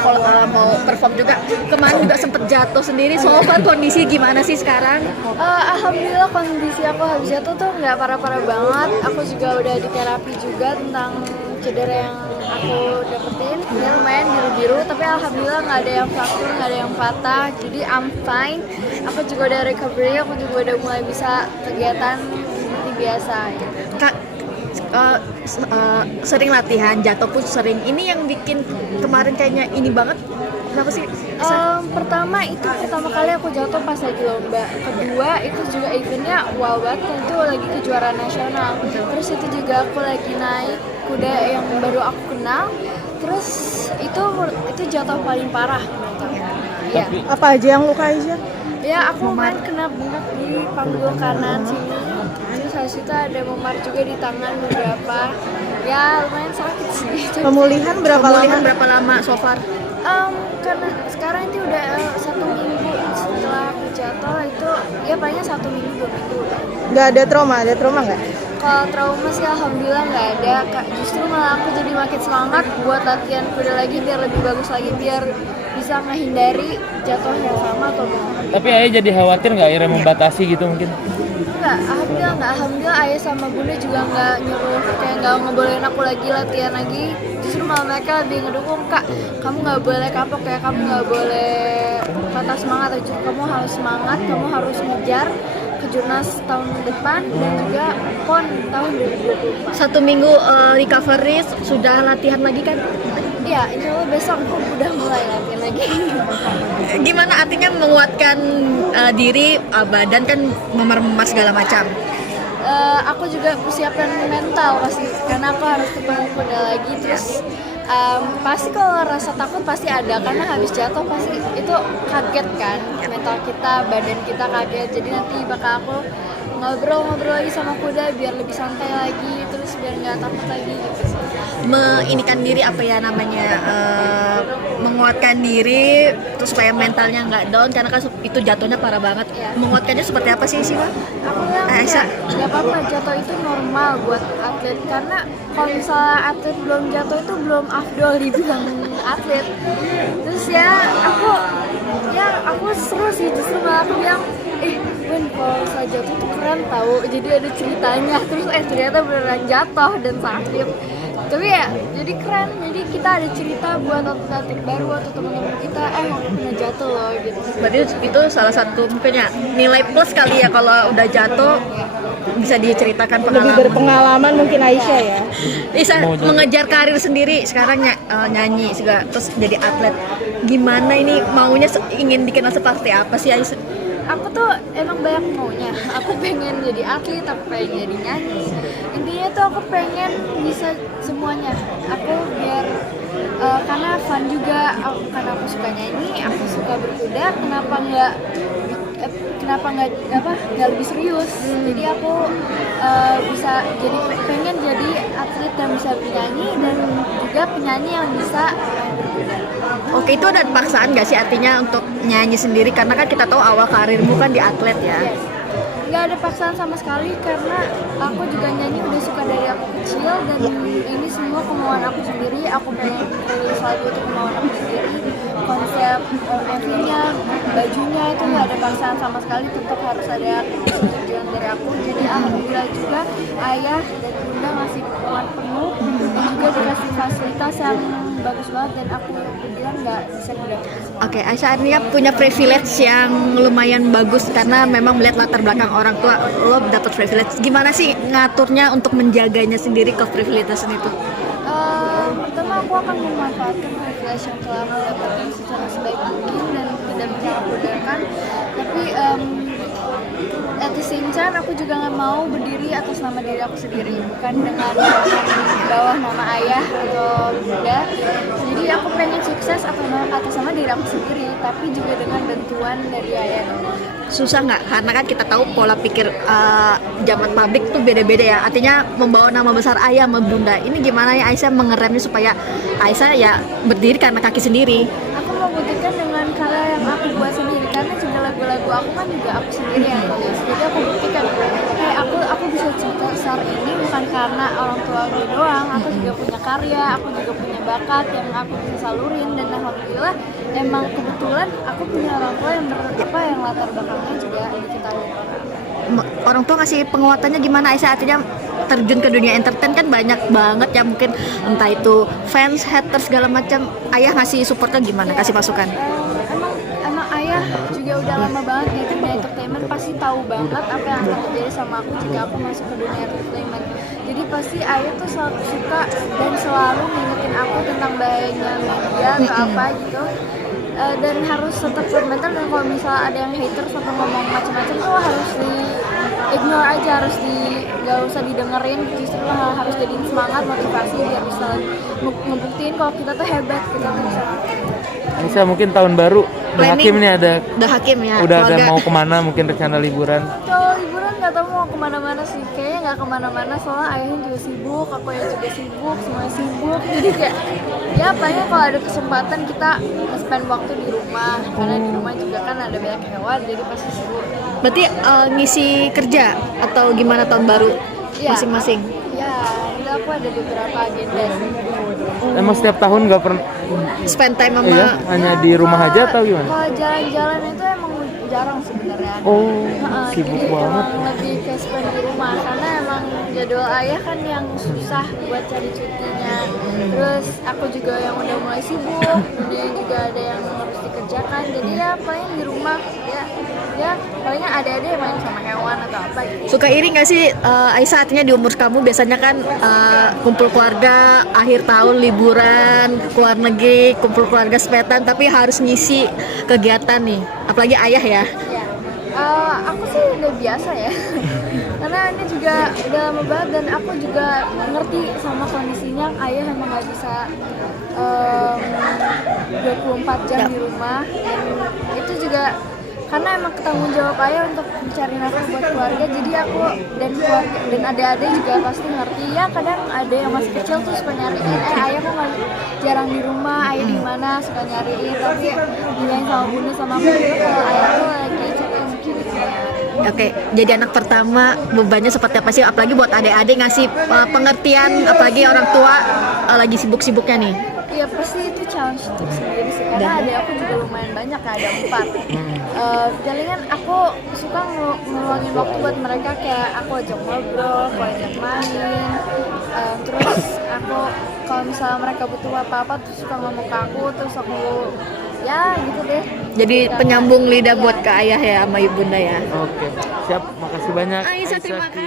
kalau mau perform juga. Kemarin juga sempet jatuh sendiri. So far kondisi gimana sih sekarang? Alhamdulillah kondisi aku habis jatuh tuh nggak parah-parah banget. Aku juga udah di terapi juga tentang cedera yang aku dapetin. Ya lumayan biru-biru, tapi alhamdulillah nggak ada yang fraktur, nggak ada yang patah. Jadi I'm fine. Aku juga udah recovery, aku juga udah mulai bisa kegiatan seperti biasa. Kak, sering latihan, jatuh pun sering. Ini yang bikin kemarin kayaknya ini banget. Kenapa sih? Pertama kali aku jatuh pas lagi lomba. Kedua itu juga eventnya wow banget, itu lagi kejuaraan nasional. Terus itu juga aku lagi naik kuda yang baru aku kenal. Terus itu jatuh paling parah menurut aku. Iya. Apa aja yang luka Aisyah? Ya aku main kena bengkak di panggul kanan sini. Terus habis itu ada memar juga di tangan beberapa. Ya lumayan sakit sih. Pemulihan berapa lama so far? Karena sekarang itu udah 1 minggu setelah aku jatuh, itu ya palingnya 1 minggu 2 minggu. Nggak ada trauma nggak? Kalau trauma sih alhamdulillah nggak ada, Kak. Justru malah aku jadi makin semangat buat latihan kuda lagi biar lebih bagus lagi, biar bisa menghindari jatuh yang sama atau bukan. Tapi Ayah jadi khawatir nggak Ira membatasi gitu mungkin? Alhamdulillah ayah sama bunda juga nggak nyuruh, kayak nggak ngebolehin aku lagi latihan lagi. Justru malah mereka lebih ngedukung, Kak, kamu nggak boleh kapok ya, kamu nggak boleh patah semangat aja, kamu harus semangat, kamu harus ngejar ke Jurnas tahun depan dan juga PON tahun 2024. 1 minggu recovery, sudah latihan lagi kan? Iya, insya Allah besok aku udah mulai latihan lagi. Gimana artinya menguatkan diri, badan kan memar-memar segala macam. Aku juga persiapan mental pasti, karena aku harus ketemu kuda lagi. Terus pasti kalau rasa takut pasti ada, karena habis jatuh pasti itu kaget kan, mental kita, badan kita kaget. Jadi nanti bakal aku ngobrol lagi sama kuda biar lebih santai lagi, terus biar nggak takut lagi gitu sih. Menginikan diri apa ya namanya, menguatkan diri terus supaya mentalnya nggak down karena kan itu jatuhnya parah banget. Menguatkannya seperti apa sih Siva? Aku bilang nggak apa-apa, jatuh itu normal buat atlet, karena kalau misalnya atlet belum jatuh itu belum afdol dibilang atlet. Terus aku seru sih, justru malah aku bilang Ben, kalau misalnya jatuh itu keren tahu, jadi ada ceritanya. Terus ternyata beneran jatuh dan sakit, tapi ya jadi keren, jadi kita ada cerita buat atlet baru atau teman-teman kita, aku pernah jatuh loh gitu. Berarti itu salah satu mungkin ya nilai plus kali ya, kalau udah jatuh bisa diceritakan pengalaman. Lebih berpengalaman mungkin Aisyah ya. Bisa mengejar karir sendiri sekarang nyanyi juga, terus jadi atlet. Gimana ini maunya ingin dikenal seperti apa sih Aisyah? Aku tuh emang banyak maunya. Aku pengen jadi atlet, aku pengen jadi nyanyi. Intinya tuh aku pengen bisa semuanya. Aku biar karena fun juga, karena aku suka nyanyi, aku suka berkuda. Kenapa nggak lebih serius? Jadi aku bisa jadi, pengen jadi atlet yang bisa penyanyi dan juga penyanyi yang bisa berkuda. Oke, itu ada paksaan nggak sih artinya untuk nyanyi sendiri, karena kan kita tahu awal karirmu kan di atlet ya? Yes. Nggak ada paksaan sama sekali, karena aku juga nyanyi udah suka dari aku kecil, dan ini semua kemauan aku sendiri. Aku pengen rilis lagu itu kemauan aku sendiri. Konsep MV-nya, bajunya itu nggak ada paksaan sama sekali, tetap harus ada tujuan dari aku. Jadi alhamdulillah juga ayah dan bunda ngasih dukungan penuh, dan juga dikasih fasilitas yang bagus banget, dan aku bilang nggak bisa didapetin. Oke, Aisyah artinya punya privilege yang lumayan bagus karena memang melihat latar belakang orang tua lo dapat privilege. Gimana sih ngaturnya untuk menjaganya sendiri ke privilege itu? Pertama aku akan memanfaatkan privilege yang telah aku dapatkan secara sebaik mungkin dan tidak bisa aku gunakan. Tapi at the same time aku juga nggak mau berdiri atas nama diri aku sendiri, bukan dengan bawah nama ayah atau bunda. Jadi aku pengen sukses atas nama diri aku sendiri, tapi juga dengan bantuan dari ayah. Susah nggak? Karena kan kita tahu pola pikir zaman pabrik tuh beda-beda ya. Artinya membawa nama besar ayah sama bunda. Ini gimana ya Aisyah mengeremnya supaya Aisyah ya berdiri karena kaki sendiri? Aku mau buktikan dengan karya yang aku buat sendiri, karena juga lagu-lagu aku kan juga aku sendiri yang tulis. Jadi aku buktikan kayak aku bisa sebesar ini bukan karena orang tua gue doang. Aku juga punya karya, aku juga punya bakat yang aku bisa salurin, dan alhamdulillah alhamdulillah emang kebetulan aku punya orang tua yang yang latar belakangnya juga diketahui orang. Orang tua ngasih penguatannya gimana Aisyah? Artinya terjun ke dunia entertain kan banyak banget ya, mungkin entah itu fans, haters segala macam. Ayah ngasih supportnya gimana? Kasih masukan? Emang ayah juga udah lama banget di dunia entertainment, pasti tahu banget apa yang akan terjadi sama aku jika aku masuk ke dunia entertainment. Jadi pasti ayah tuh selalu suka dan selalu ngingetin aku tentang bahayanya media atau apa gitu. Dan harus tetap bermental, dan kalau misalnya ada yang haters atau ngomong macam-macam tuh harus di ignore aja, gak usah didengerin, justru harus jadiin semangat, motivasi biar bisa ngebuktiin kalau kita tuh hebat, kita tuh bisa. Aisyah mungkin tahun baru udah Planning. Hakim nih ada Udah Hakim ya. udah ada keluarga. mau kemana mungkin rencana liburan. Kalau liburan nggak tahu mau kemana-mana sih, kayaknya nggak kemana-mana soalnya ayahnya juga sibuk, aku ya juga sibuk, semuanya sibuk, jadi kayak ya paling kalau ada kesempatan kita spend waktu di rumah, karena di rumah juga kan ada banyak hewan, jadi pasti sibuk. Berarti ngisi kerja atau gimana tahun baru Iya. masing-masing? Ya, udah aku ada beberapa agenda sih. Emang setiap tahun nggak pernah Spend time sama iya hanya di rumah aja atau gimana? Kalau jalan-jalan itu emang jarang sebenarnya. Oh, Heeh, sibuk jadi banget. emang lebih ke spend di rumah, karena emang jadwal ayah kan yang susah buat cari cutinya. Terus aku juga yang udah mulai sibuk, kemudian juga ada yang harus dikerjakan. Jadi ya paling di rumah ya palingnya ada-ada yang main sama hewan atau apa gitu. Suka iri nggak sih Aisyah? Artinya di umur kamu biasanya kan kumpul keluarga, akhir tahun liburan, keluar negeri, kumpul keluarga sepetan, tapi harus ngisi kegiatan nih. Apalagi ayah ya. Ya, aku sih udah biasa ya, karena ini juga udah lama banget dan aku juga ngerti sama kondisinya ayah emang nggak bisa 24 jam Ya. di rumah, dan itu juga karena emang ketanggung jawab ayah untuk mencari nafkah buat keluarga. Jadi aku dan keluarga dan adik-adik juga pasti ngerti ya, kadang ada yang masih kecil tuh suka nyariin ayah kok nggak jarang di rumah, ayah di mana, suka nyariin, tapi dilain sama bunda sama aku juga kalau ayah tuh lagi cariin security-nya. Oke, jadi anak pertama bebannya seperti apa sih? Apalagi buat adik-adik ngasih pengertian, apalagi orang tua lagi sibuk-sibuknya nih. Iya pasti itu challenge tersendiri sih, karena adik aku juga lumayan banyak, ada 4. Jalingan aku suka ngeluangin waktu buat mereka, kayak aku ajak ngobrol, aku ajak main. Terus aku kalau misalnya mereka butuh apa-apa tuh suka ngomong ke aku, terus aku ya gitu deh. Jadi penyambung lidah buat ke ayah ya sama ibunda ya. Oke, siap. Makasih banyak. Aisyah, terima kasih.